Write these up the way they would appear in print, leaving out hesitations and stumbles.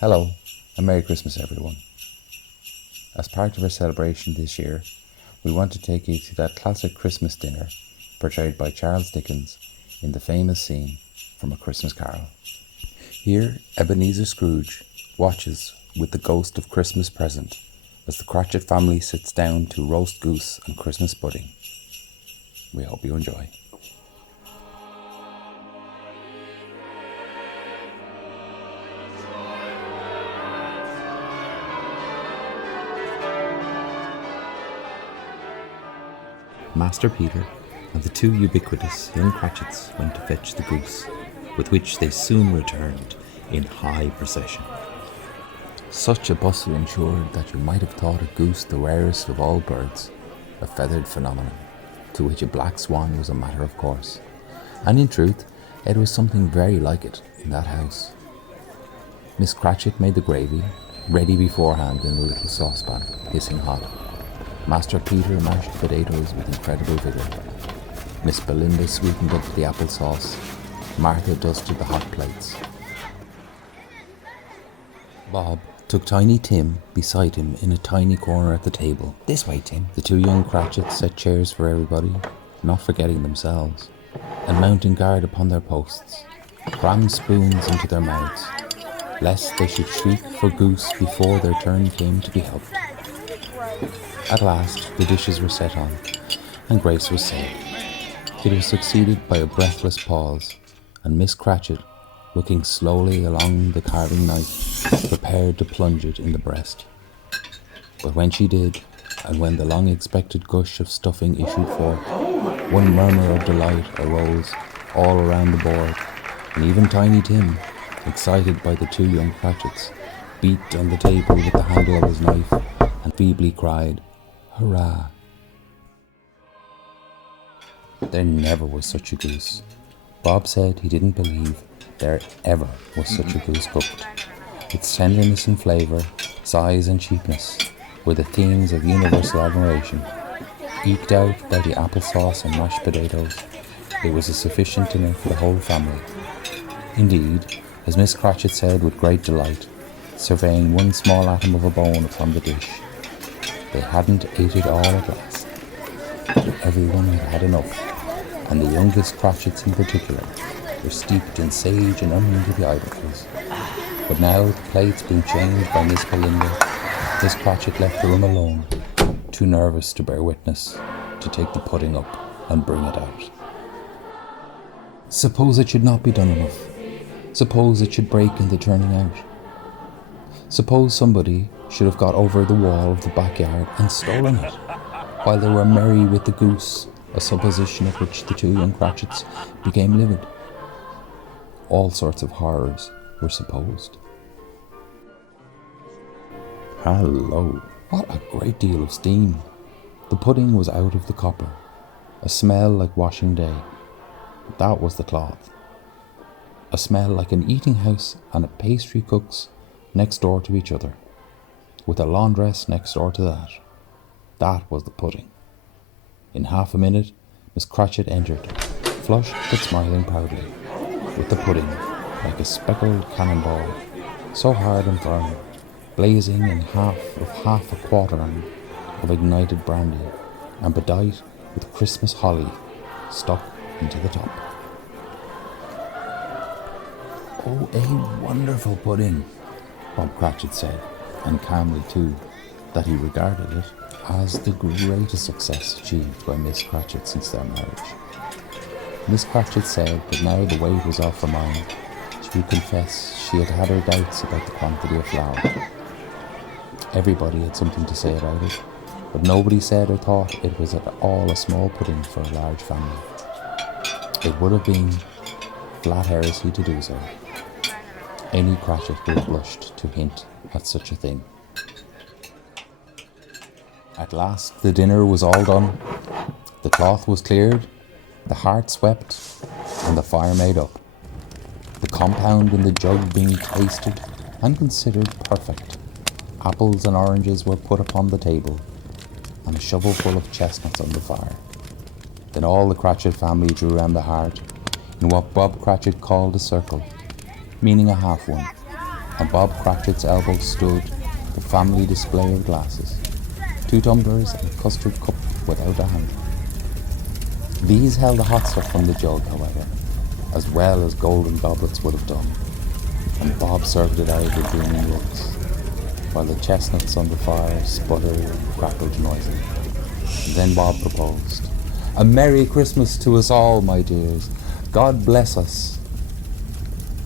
Hello, and Merry Christmas everyone. As part of our celebration this year, we want to take you to that classic Christmas dinner portrayed by Charles Dickens in the famous scene from A Christmas Carol. Here, Ebenezer Scrooge watches with the ghost of Christmas present as the Cratchit family sits down to roast goose and Christmas pudding. We hope you enjoy. Master Peter and the two ubiquitous young Cratchits went to fetch the goose, with which they soon returned in high procession. Such a bustle ensured that you might have thought a goose the rarest of all birds, a feathered phenomenon, to which a black swan was a matter of course. And in truth, it was something very like it in that house. Miss Cratchit made the gravy, ready beforehand in a little saucepan, hissing hot. Master Peter mashed potatoes with incredible vigour. Miss Belinda sweetened up the applesauce. Martha dusted the hot plates. Bob took Tiny Tim beside him in a tiny corner at the table. "This way, Tim." The two young Cratchits set chairs for everybody, not forgetting themselves, and mounting guard upon their posts, crammed spoons into their mouths, lest they should shriek for goose before their turn came to be helped. At last, the dishes were set on, and grace was said. It was succeeded by a breathless pause, and Miss Cratchit, looking slowly along the carving knife, prepared to plunge it in the breast. But when she did, and when the long-expected gush of stuffing issued forth, one murmur of delight arose all around the board, and even Tiny Tim, excited by the two young Cratchits, beat on the table with the handle of his knife, and feebly cried, "Hurrah!" There never was such a goose. Bob said he didn't believe there ever was such a goose cooked. Its tenderness and flavour, size and cheapness were the themes of universal admiration. Eked out by the applesauce and mashed potatoes, it was a sufficient dinner for the whole family. Indeed, as Miss Cratchit said with great delight, surveying one small atom of a bone upon the dish, they hadn't ate it all at last. Everyone had had enough, and the youngest Cratchits in particular were steeped in sage and onion to the eyeballs. But now, the plates being changed by Miss Belinda, Miss Cratchit left the room alone, too nervous to bear witness, to take the pudding up and bring it out. Suppose it should not be done enough. Suppose it should break in the turning out. Suppose somebody should have got over the wall of the backyard and stolen it, while they were merry with the goose, a supposition at which the two young Cratchits became livid. All sorts of horrors were supposed. Hello! What a great deal of steam! The pudding was out of the copper, a smell like washing day. That was the cloth. A smell like an eating house and a pastry cook's next door to each other, with a laundress next door to that. That was the pudding. In half a minute, Miss Cratchit entered, flushed but smiling proudly, with the pudding, like a speckled cannonball, so hard and firm, blazing in half a quartern of ignited brandy, and bedight with Christmas holly stuck into the top. "Oh, a wonderful pudding," Bob Cratchit said, and calmly too, that he regarded it as the greatest success achieved by Miss Cratchit since their marriage. Miss Cratchit said that now the weight was off her mind, she would confess she had had her doubts about the quantity of flour. Everybody had something to say about it, but nobody said or thought it was at all a small pudding for a large family. It would have been flat heresy to do so. Any Cratchit would have blushed to hint at such a thing. At last the dinner was all done, the cloth was cleared, the hearth swept, and the fire made up. The compound in the jug being tasted and considered perfect, apples and oranges were put upon the table, and a shovelful of chestnuts on the fire. Then all the Cratchit family drew round the hearth in what Bob Cratchit called a circle, meaning a half one, On Bob Cratchit's elbow stood the family display of glasses, 2 tumblers and a custard cup without a handle. These held the hot stuff from the jug, however, as well as golden goblets would have done, and Bob served it out with gleaming looks, while the chestnuts on the fire sputtered and crackled noisily. And then Bob proposed, "A Merry Christmas to us all, my dears. God bless us,"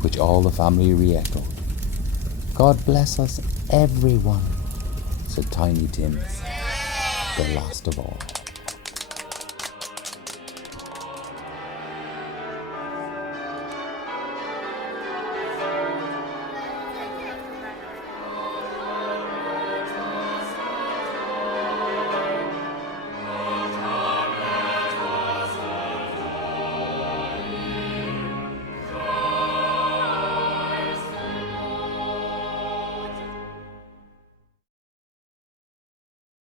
which all the family re-echoed. "God bless us, everyone," said Tiny Tim, the last of all.